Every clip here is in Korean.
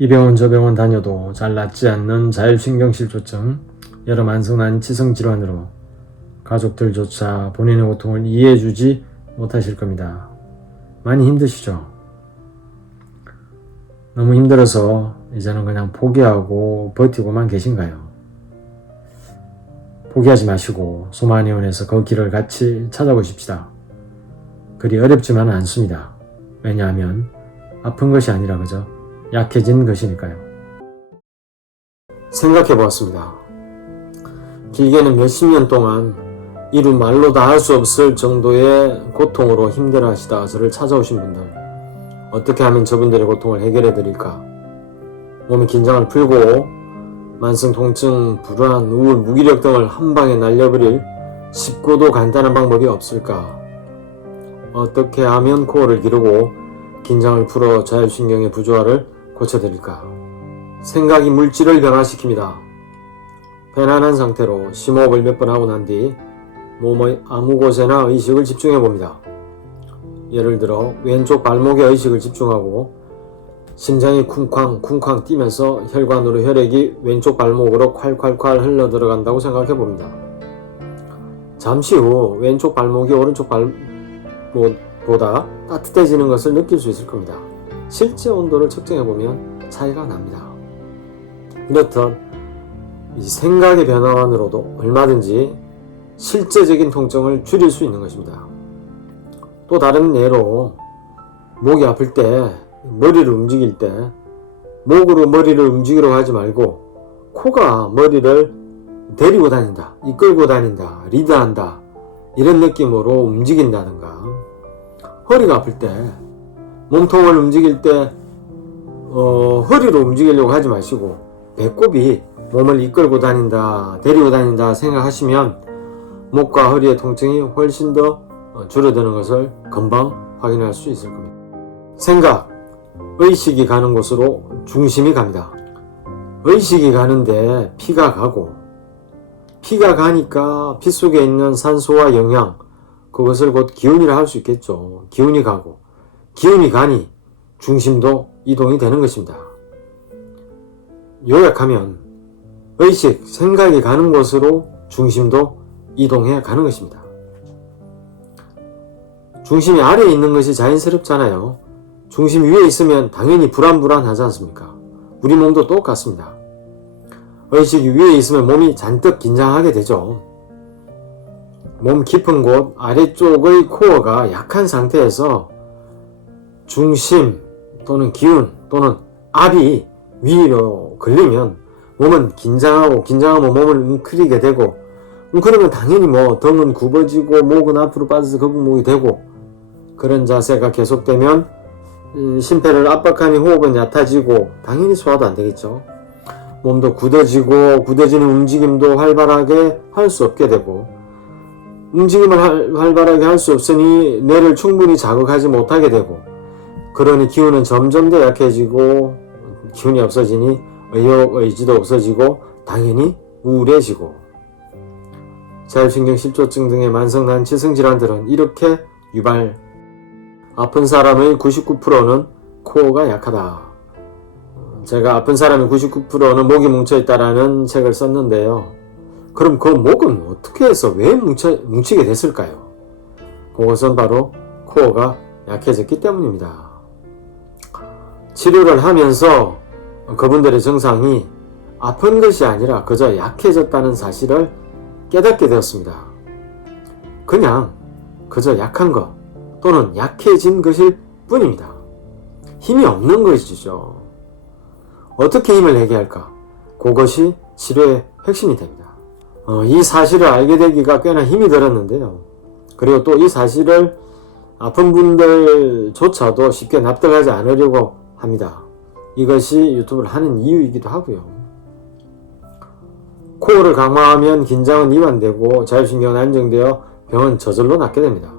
이 병원 저 병원 다녀도 잘 낫지 않는 자율신경실조증, 여러 만성난 치성질환으로 가족들조차 본인의 고통을 이해해주지 못하실 겁니다. 많이 힘드시죠? 너무 힘들어서 이제는 그냥 포기하고 버티고만 계신가요? 포기하지 마시고 소만의원에서 그 길을 같이 찾아보십시다. 그리 어렵지만은 않습니다. 왜냐하면 아픈 것이 아니라 그저 약해진 것이니까요. 생각해 보았습니다. 길게는 몇십 년 동안 이루 말로 다 할 수 없을 정도의 고통으로 힘들어 하시다가 저를 찾아오신 분들, 어떻게 하면 저분들의 고통을 해결해 드릴까? 몸의 긴장을 풀고 만성 통증, 불안, 우울, 무기력 등을 한 방에 날려버릴 쉽고도 간단한 방법이 없을까? 어떻게 하면 코어를 기르고 긴장을 풀어 자율신경의 부조화를 고쳐드릴까? 생각이 물질을 변화시킵니다. 편안한 상태로 심호흡을 몇 번 하고 난 뒤 몸의 아무 곳에나 의식을 집중해 봅니다. 예를 들어 왼쪽 발목에 의식을 집중하고 심장이 쿵쾅쿵쾅 뛰면서 혈관으로 혈액이 왼쪽 발목으로 콸콸콸 흘러 들어간다고 생각해 봅니다. 잠시 후 왼쪽 발목이 오른쪽 발목보다 따뜻해지는 것을 느낄 수 있을 겁니다. 실제 온도를 측정해 보면 차이가 납니다. 이렇듯 이 생각의 변화만으로도 얼마든지 실제적인 통증을 줄일 수 있는 것입니다. 또 다른 예로 목이 아플 때, 머리를 움직일 때 목으로 머리를 움직이려고 하지 말고 코가 머리를 데리고 다닌다, 이끌고 다닌다, 리드한다, 이런 느낌으로 움직인다든가, 허리가 아플 때 몸통을 움직일 때 허리로 움직이려고 하지 마시고 배꼽이 몸을 이끌고 다닌다, 데리고 다닌다 생각하시면 목과 허리의 통증이 훨씬 더 줄어드는 것을 금방 확인할 수 있을 겁니다. 생각, 의식이 가는 곳으로 중심이 갑니다. 의식이 가는데 피가 가고, 피가 가니까 피 속에 있는 산소와 영양, 그것을 곧 기운이라 할 수 있겠죠. 기운이 가고, 기운이 가니 중심도 이동이 되는 것입니다. 요약하면 의식, 생각이 가는 곳으로 중심도 이동해 가는 것입니다. 중심이 아래에 있는 것이 자연스럽잖아요. 중심 위에 있으면 당연히 불안하지 않습니까? 우리 몸도 똑같습니다. 의식이 위에 있으면 몸이 잔뜩 긴장하게 되죠. 몸 깊은 곳 아래쪽의 코어가 약한 상태에서 중심 또는 기운 또는 압이 위로 걸리면 몸은 긴장하면 몸을 웅크리게 되고, 그러면 당연히 등은 굽어지고 목은 앞으로 빠져서 거북목이 되고, 그런 자세가 계속되면 심폐를 압박하니 호흡은 얕아지고 당연히 소화도 안 되겠죠. 몸도 굳어지는 움직임도 활발하게 할 수 없게 되고, 움직임을 활발하게 할 수 없으니 뇌를 충분히 자극하지 못하게 되고, 그러니 기운은 점점 더 약해지고, 기운이 없어지니 의욕, 의지도 없어지고 당연히 우울해지고, 자율신경실조증 등의 만성난 치성질환들은 이렇게 아픈 사람의 99%는 코어가 약하다. 제가 아픈 사람의 99%는 목이 뭉쳐있다라는 책을 썼는데요. 그럼 그 목은 어떻게 해서 왜 뭉치게 됐을까요? 그것은 바로 코어가 약해졌기 때문입니다. 치료를 하면서 그분들의 증상이 아픈 것이 아니라 그저 약해졌다는 사실을 깨닫게 되었습니다. 그저 약한 것 또는 약해진 것일 뿐입니다. 힘이 없는 것이죠. 어떻게 힘을 내게 할까? 그것이 치료의 핵심이 됩니다. 이 사실을 알게 되기가 꽤나 힘이 들었는데요. 그리고 또 이 사실을 아픈 분들조차도 쉽게 납득하지 않으려고 합니다. 이것이 유튜브를 하는 이유이기도 하고요. 코어를 강화하면 긴장은 이완되고 자율신경은 안정되어 병은 저절로 낫게 됩니다.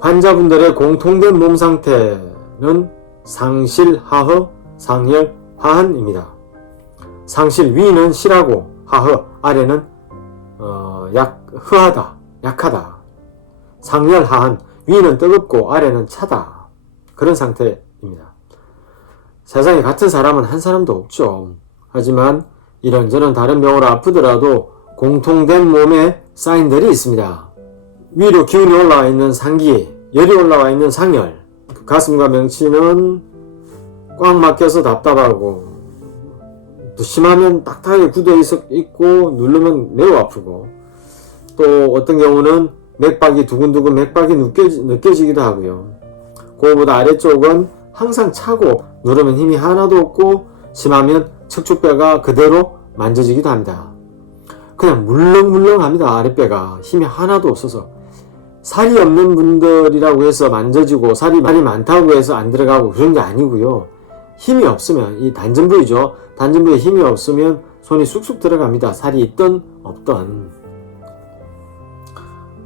환자분들의 공통된 몸 상태는 상실, 하허, 상열, 하한입니다. 상실 위는 실하고 하허 아래는 흐하다, 약하다. 상열, 하한 위는 뜨겁고 아래는 차다. 그런 상태입니다. 세상에 같은 사람은 한 사람도 없죠. 하지만 이런저런 다른 병으로 아프더라도 공통된 몸에 사인들이 있습니다. 위로 기운이 올라와 있는 상기, 열이 올라와 있는 상열, 가슴과 명치는 꽉 막혀서 답답하고, 또 심하면 딱딱하게 굳어 있고 누르면 매우 아프고, 또 어떤 경우는 맥박이 두근두근 맥박이 느껴지기도 하고요. 그거보다 아래쪽은 항상 차고 누르면 힘이 하나도 없고, 심하면 척추뼈가 그대로 만져지기도 합니다. 그냥 물렁물렁합니다. 아랫배가 힘이 하나도 없어서. 살이 없는 분들이라고 해서 만져지고 살이 많다고 해서 안 들어가고 그런 게 아니고요. 힘이 없으면, 이 단전 부위죠. 단전 부위에 힘이 없으면 손이 쑥쑥 들어갑니다. 살이 있든 없든.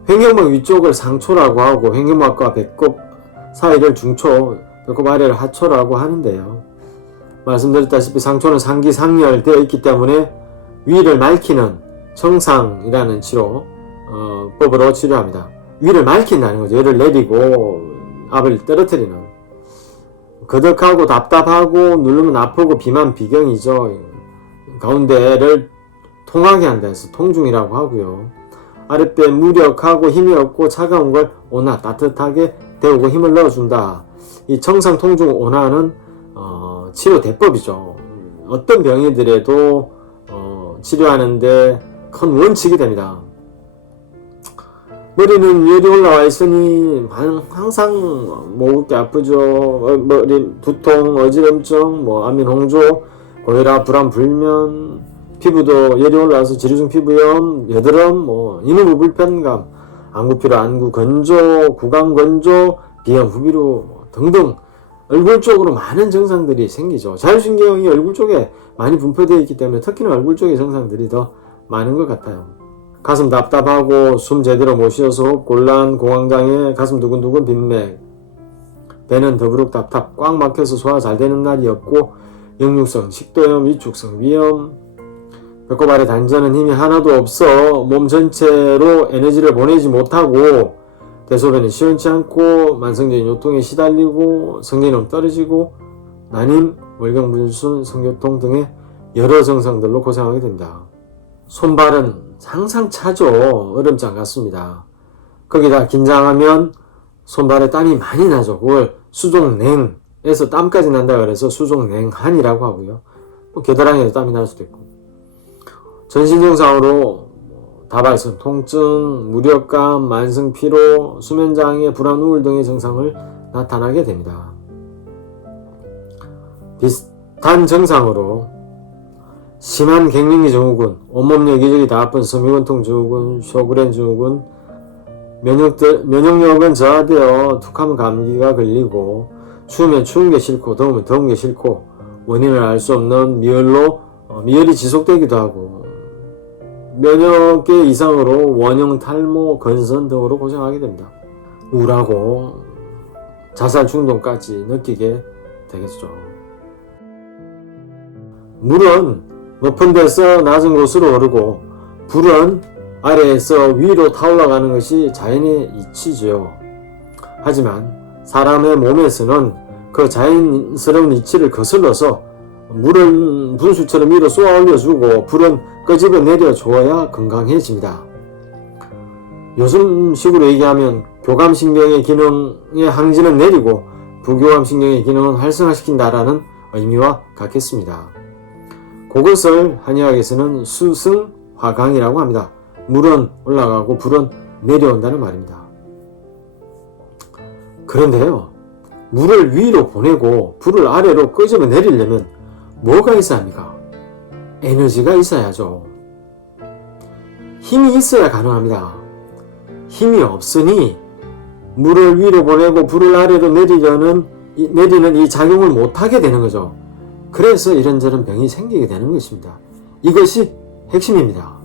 횡격막 위쪽을 상초라고 하고 횡격막과 배꼽 사이를 중초, 배꼽 아래를 하초라고 하는데요. 말씀드렸다시피 상초는 상기 상열 되어 있기 때문에 위를 맑히는 정상이라는 법으로 치료합니다. 위를 맑힌다는 거죠. 열을 내리고 압을 떨어뜨리는. 거덕하고 답답하고 누르면 아프고 비만 비경이죠. 가운데를 통하게 한다 해서 통중이라고 하고요. 아랫배 무력하고 힘이 없고 차가운 걸 온화 따뜻하게 데우고 힘을 넣어준다. 이 정상 통중 온화는 치료 대법이죠. 어떤 병이더라도 치료하는데 큰 원칙이 됩니다. 머리는 열이 올라와 있으니 항상 목이 아프죠. 머리 두통, 어지럼증, 안면 홍조, 고혈압, 불안, 불면, 피부도 열이 올라와서 지루증 피부염, 여드름, 인후부 불편감, 안구피로 안구 건조, 구강 건조, 비염, 후비루 등등 얼굴 쪽으로 많은 증상들이 생기죠. 자율신경이 얼굴 쪽에 많이 분포되어 있기 때문에 특히나 얼굴 쪽의 증상들이 더 많은 것 같아요. 가슴 답답하고 숨 제대로 못 쉬어서 호흡 곤란, 공황장애, 가슴 두근두근 빈맥, 배는 더부룩 답답, 꽉 막혀서 소화 잘 되는 날이 없고 역류성 식도염, 위축성 위염, 배꼽 아래 단전은 힘이 하나도 없어 몸 전체로 에너지를 보내지 못하고 대소변이 시원치 않고 만성적인 요통에 시달리고 성기능 떨어지고 난임, 월경분순, 성교통 등의 여러 증상들로 고생하게 됩니다. 손발은 항상 차죠. 얼음장 같습니다. 거기다 긴장하면 손발에 땀이 많이 나죠. 그걸 수족냉에서 땀까지 난다 그래서 수족냉한이라고 하고요. 겨드랑이에서 땀이 날 수도 있고. 전신 증상으로 다발성, 통증, 무력감, 만성 피로, 수면장애, 불안, 우울 등의 증상을 나타나게 됩니다. 비슷한 증상으로 심한 갱년기 증후군, 온몸 여기저기 다 아픈 섬유근통 증후군, 쇼그렌 증후군, 면역력은 저하되어 툭하면 감기가 걸리고 추우면 추운 게 싫고 더우면 더운 게 싫고 원인을 알 수 없는 미열이 지속되기도 하고 면역계 이상으로 원형 탈모, 건선 등으로 고생하게 됩니다. 우울하고 자살 충동까지 느끼게 되겠죠. 물은 높은 데서 낮은 곳으로 오르고 불은 아래에서 위로 타올라가는 것이 자연의 이치죠. 하지만 사람의 몸에서는 그 자연스러운 이치를 거슬러서 물은 분수처럼 위로 쏘아 올려주고 불은 끄집어 내려줘야 건강해집니다. 요즘식으로 얘기하면 교감신경의 기능의 항진은 내리고 부교감신경의 기능은 활성화시킨다라는 의미와 같겠습니다. 그것을 한의학에서는 수승화강이라고 합니다. 물은 올라가고 불은 내려온다는 말입니다. 그런데요, 물을 위로 보내고 불을 아래로 끄집어 내리려면 뭐가 있어야 합니까? 에너지가 있어야죠. 힘이 있어야 가능합니다. 힘이 없으니 물을 위로 보내고 불을 아래로 내리는 이 작용을 못하게 되는 거죠. 그래서 이런저런 병이 생기게 되는 것입니다. 이것이 핵심입니다.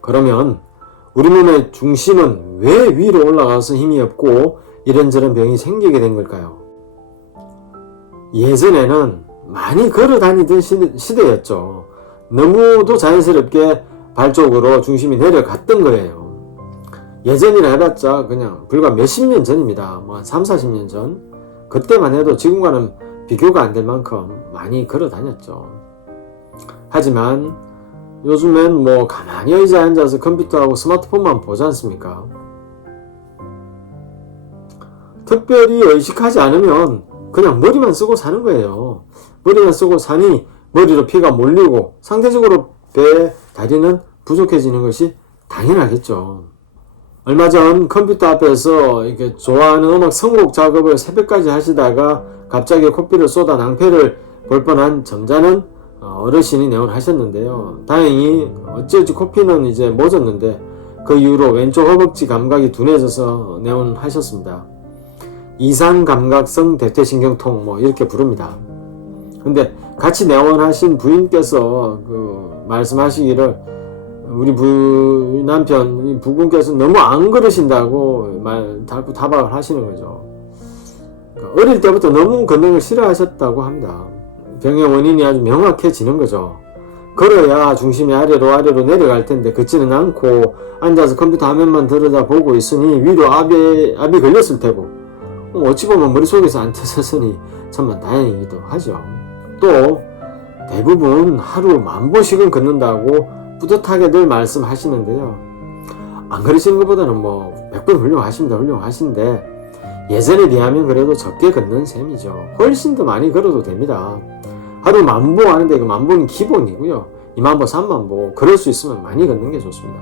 그러면 우리 몸의 중심은 왜 위로 올라가서 힘이 없고 이런저런 병이 생기게 된 걸까요? 예전에는 많이 걸어 다니던 시대였죠. 너무도 자연스럽게 발 쪽으로 중심이 내려갔던 거예요. 예전이라 해봤자 그냥 불과 몇십 년 전입니다. 뭐 한 3, 40년 전. 그때만 해도 지금과는 비교가 안 될 만큼 많이 걸어 다녔죠. 하지만 요즘엔 뭐 가만히 의자에 앉아서 컴퓨터하고 스마트폰만 보지 않습니까? 특별히 의식하지 않으면 그냥 머리만 쓰고 사는 거예요. 머리만 쓰고 사니 머리로 피가 몰리고 상대적으로 배, 다리는 부족해지는 것이 당연하겠죠. 얼마 전 컴퓨터 앞에서 이렇게 좋아하는 음악 선곡 작업을 새벽까지 하시다가 갑자기 코피를 쏟아 낭패를 볼 뻔한 점잖은 어르신이 내원하셨는데요. 다행히 어찌어찌 코피는 이제 멎었는데 그 이후로 왼쪽 허벅지 감각이 둔해져서 내원하셨습니다. 이상감각성 대퇴신경통 뭐 이렇게 부릅니다. 근데 같이 내원하신 부인께서 말씀하시기를 우리 남편 부군께서 너무 안 그러신다고 자꾸 타박을 하시는 거죠. 그러니까 어릴 때부터 너무 걷는 걸 싫어하셨다고 합니다. 병의 원인이 아주 명확해지는 거죠. 걸어야 중심이 아래로 내려갈 텐데 걷지는 않고 앉아서 컴퓨터 화면만 들여다보고 있으니 위로 압이 걸렸을 테고 어찌 보면 머릿속에서 안 터졌으니 천만 다행이기도 하죠. 또 대부분 하루 10,000보씩은 걷는다고 뿌듯하게 늘 말씀하시는데요. 안 그러시는 것보다는 뭐 100번 훌륭하신데 예전에 비하면 그래도 적게 걷는 셈이죠. 훨씬 더 많이 걸어도 됩니다. 하루 10,000보 하는데 그 10,000보는 기본이고요. 20,000보, 30,000보 그럴 수 있으면 많이 걷는 게 좋습니다.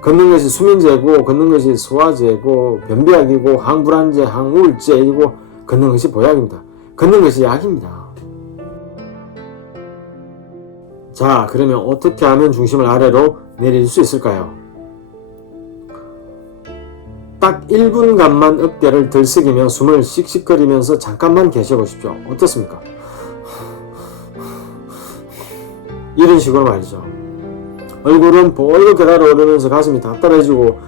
걷는 것이 수면제고 걷는 것이 소화제고 변비약이고 항불안제, 항우울제이고 걷는 것이 보약입니다. 걷는 것이 약입니다. 자, 그러면 어떻게 하면 중심을 아래로 내릴 수 있을까요? 딱 1분간만 어깨를 들썩이며 숨을 씩씩거리면서 잠깐만 계셔보십시오. 어떻습니까? 이런 식으로 말이죠. 얼굴은 볼겋게 달아오르면서 가슴이 답답해지고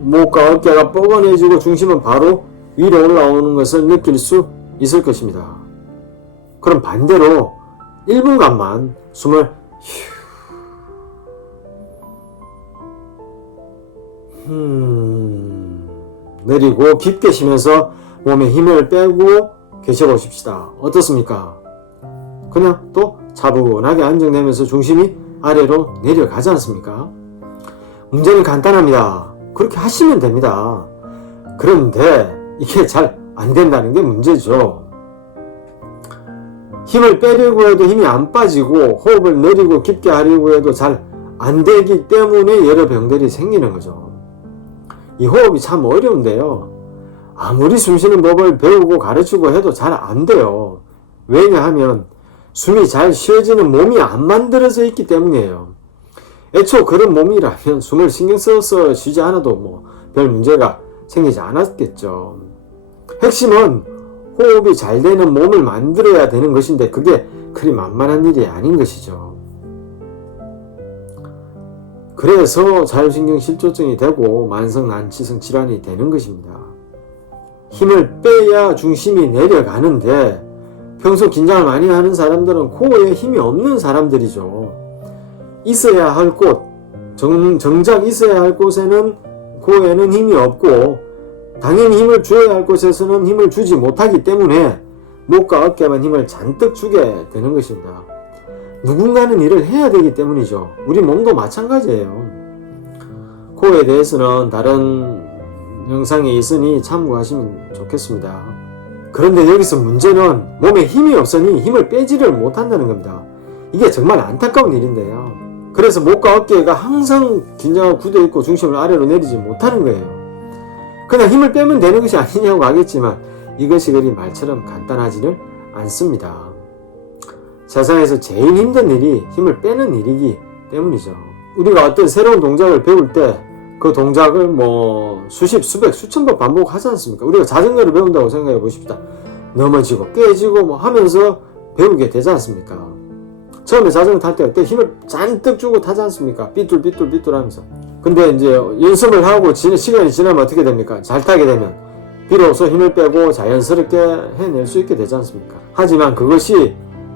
목과 어깨가 뻐근해지고 중심은 바로 위로 올라오는 것을 느낄 수 있을 것입니다. 그럼 반대로 1분간만 숨을 내리고 깊게 쉬면서 몸에 힘을 빼고 계셔보십시다. 어떻습니까? 그냥 또 차분하게 안정되면서 중심이 아래로 내려가지 않습니까? 문제는 간단합니다. 그렇게 하시면 됩니다. 그런데 이게 잘 안 된다는 게 문제죠. 힘을 빼려고 해도 힘이 안 빠지고 호흡을 내리고 깊게 하려고 해도 잘 안 되기 때문에 여러 병들이 생기는 거죠. 이 호흡이 참 어려운데요. 아무리 숨쉬는 법을 배우고 가르치고 해도 잘 안 돼요. 왜냐하면 숨이 잘 쉬어지는 몸이 안 만들어져 있기 때문이에요. 애초 그런 몸이라면 숨을 신경 써서 쉬지 않아도 뭐 별 문제가 생기지 않았겠죠. 핵심은 호흡이 잘 되는 몸을 만들어야 되는 것인데 그게 그리 만만한 일이 아닌 것이죠. 그래서 자율신경실조증이 되고 만성난치성 질환이 되는 것입니다. 힘을 빼야 중심이 내려가는데 평소 긴장을 많이 하는 사람들은 코어에 힘이 없는 사람들이죠. 있어야 할 곳, 정작 있어야 할 곳에는 코어에는 힘이 없고 당연히 힘을 줘야 할 곳에서는 힘을 주지 못하기 때문에 목과 어깨만 힘을 잔뜩 주게 되는 것입니다. 누군가는 일을 해야 되기 때문이죠. 우리 몸도 마찬가지예요. 코어에 대해서는 다른 영상이 있으니 참고하시면 좋겠습니다. 그런데 여기서 문제는 몸에 힘이 없으니 힘을 빼지를 못한다는 겁니다. 이게 정말 안타까운 일인데요. 그래서 목과 어깨가 항상 긴장하고 굳어있고 중심을 아래로 내리지 못하는 거예요. 그냥 힘을 빼면 되는 것이 아니냐고 하겠지만 이것이 그리 말처럼 간단하지는 않습니다. 세상에서 제일 힘든 일이 힘을 빼는 일이기 때문이죠. 우리가 어떤 새로운 동작을 배울 때 그 동작을 뭐 수십, 수백, 수천 번 반복하지 않습니까? 우리가 자전거를 배운다고 생각해 보십시다. 넘어지고 깨지고 뭐 하면서 배우게 되지 않습니까? 처음에 자전거 탈 때 그때 힘을 잔뜩 주고 타지 않습니까? 삐뚤 하면서. 근데 이제 연습을 하고 시간이 지나면 어떻게 됩니까? 잘 타게 되면 비로소 힘을 빼고 자연스럽게 해낼 수 있게 되지 않습니까? 하지만 그것이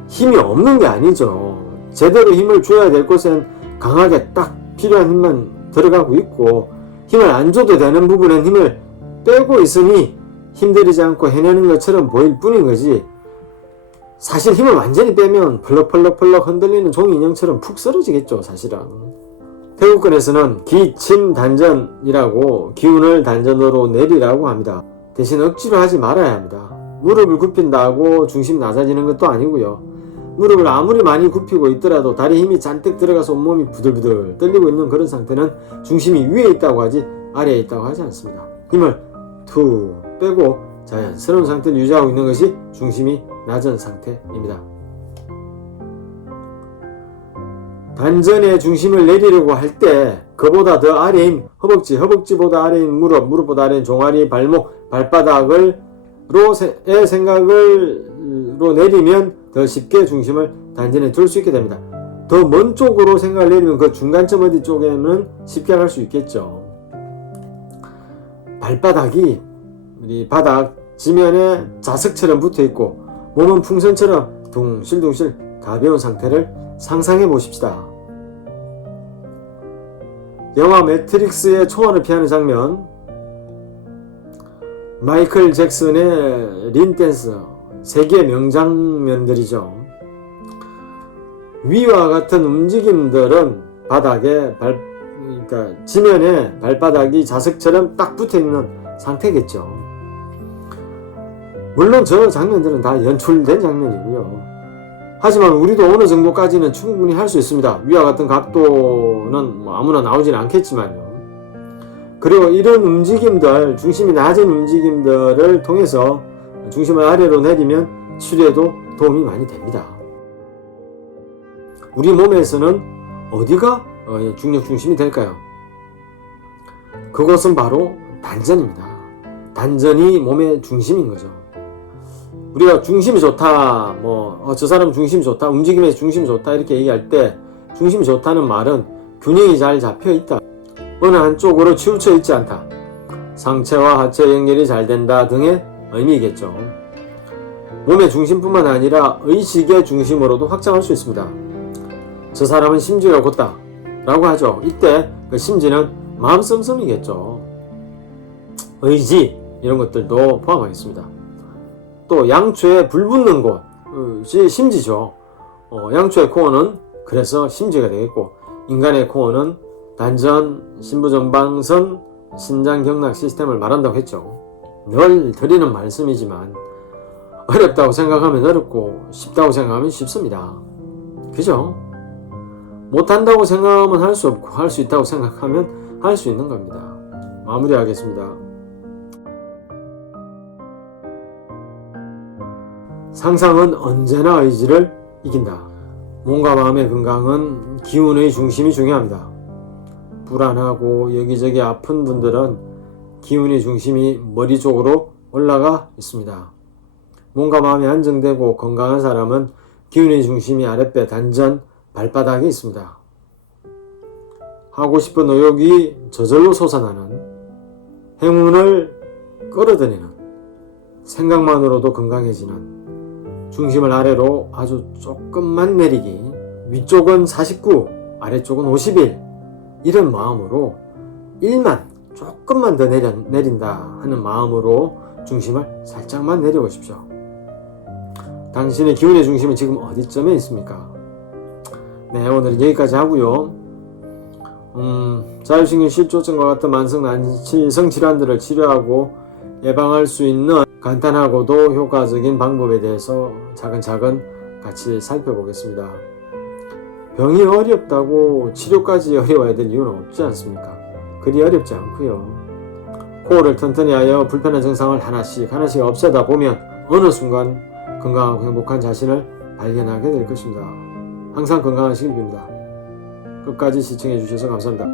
힘이 없는 게 아니죠. 제대로 힘을 줘야 될 곳엔 강하게 딱 필요한 힘만 들어가고 있고 힘을 안 줘도 되는 부분엔 힘을 빼고 있으니 힘들이지 않고 해내는 것처럼 보일 뿐인 거지, 사실 힘을 완전히 빼면 펄럭펄럭 흔들리는 종이 인형처럼 푹 쓰러지겠죠, 사실은. 태국권에서는 기침단전이라고 기운을 단전으로 내리라고 합니다. 대신 억지로 하지 말아야 합니다. 무릎을 굽힌다고 중심이 낮아지는 것도 아니고요. 무릎을 아무리 많이 굽히고 있더라도 다리에 힘이 잔뜩 들어가서 온몸이 부들부들 떨리고 있는 그런 상태는 중심이 위에 있다고 하지 아래에 있다고 하지 않습니다. 힘을 툭 빼고 자연스러운 상태를 유지하고 있는 것이 중심이 낮은 상태입니다. 단전의 중심을 내리려고 할 때 그보다 더 아래인 허벅지, 허벅지보다 아래인 무릎, 무릎보다 아래인 종아리, 발목, 발바닥을 의 생각으로 내리면 더 쉽게 중심을 단전에 둘 수 있게 됩니다. 더 먼 쪽으로 생각을 내리면 그 중간점 어디 쪽에는 쉽게 갈 수 있겠죠. 발바닥이 우리 바닥 지면에 자석처럼 붙어 있고 몸은 풍선처럼 둥실둥실 가벼운 상태를 상상해 보십시다. 영화 매트릭스의 총알을 피하는 장면, 마이클 잭슨의 린 댄스, 세계의 명장면들이죠. 위와 같은 움직임들은 바닥에 그러니까 지면에 발바닥이 자석처럼 딱 붙어있는 상태겠죠. 물론 저 장면들은 다 연출된 장면이고요. 하지만 우리도 어느 정도까지는 충분히 할 수 있습니다. 위와 같은 각도는 아무나 나오지는 않겠지만요. 그리고 이런 움직임들, 중심이 낮은 움직임들을 통해서 중심을 아래로 내리면 치료에도 도움이 많이 됩니다. 우리 몸에서는 어디가 중력 중심이 될까요? 그것은 바로 단전입니다. 단전이 몸의 중심인 거죠. 우리가 중심이 좋다, 저 사람은 중심이 좋다, 움직임에서 중심이 좋다 이렇게 얘기할 때 중심이 좋다는 말은 균형이 잘 잡혀 있다, 어느 한쪽으로 치우쳐 있지 않다, 상체와 하체 연결이 잘 된다 등의 의미겠죠. 몸의 중심뿐만 아니라 의식의 중심으로도 확장할 수 있습니다. 저 사람은 심지가 곧다 라고 하죠. 이때 그 심지는 마음 씀씀이겠죠. 의지 이런 것들도 포함하겠습니다. 또 양초에 불 붙는 곳이 심지죠. 양초의 코어는 그래서 심지가 되겠고, 인간의 코어는 단전, 신부전방선, 신장경락 시스템을 말한다고 했죠. 늘 드리는 말씀이지만 어렵다고 생각하면 어렵고 쉽다고 생각하면 쉽습니다. 그죠? 못한다고 생각하면 할 수 없고 할 수 있다고 생각하면 할 수 있는 겁니다. 마무리하겠습니다. 상상은 언제나 의지를 이긴다. 몸과 마음의 건강은 기운의 중심이 중요합니다. 불안하고 여기저기 아픈 분들은 기운의 중심이 머리 쪽으로 올라가 있습니다. 몸과 마음이 안정되고 건강한 사람은 기운의 중심이 아랫배, 단전, 발바닥에 있습니다. 하고 싶은 의욕이 저절로 솟아나는, 행운을 끌어들이는, 생각만으로도 건강해지는, 중심을 아래로 아주 조금만 내리기, 위쪽은 49, 아래쪽은 51, 이런 마음으로 1만 조금만 더 내린다 하는 마음으로 중심을 살짝만 내려보십시오. 당신의 기운의 중심은 지금 어디쯤에 있습니까? 네, 오늘은 여기까지 하고요. 자율신경 실조증과 같은 만성질환들을 치료하고 예방할 수 있는 간단하고도 효과적인 방법에 대해서 차근차근 같이 살펴보겠습니다. 병이 어렵다고 치료까지 어려워야 될 이유는 없지 않습니까? 그리 어렵지 않고요. 코어를 튼튼히 하여 불편한 증상을 하나씩 없애다 보면 어느 순간 건강하고 행복한 자신을 발견하게 될 것입니다. 항상 건강하시길 빕니다. 끝까지 시청해 주셔서 감사합니다.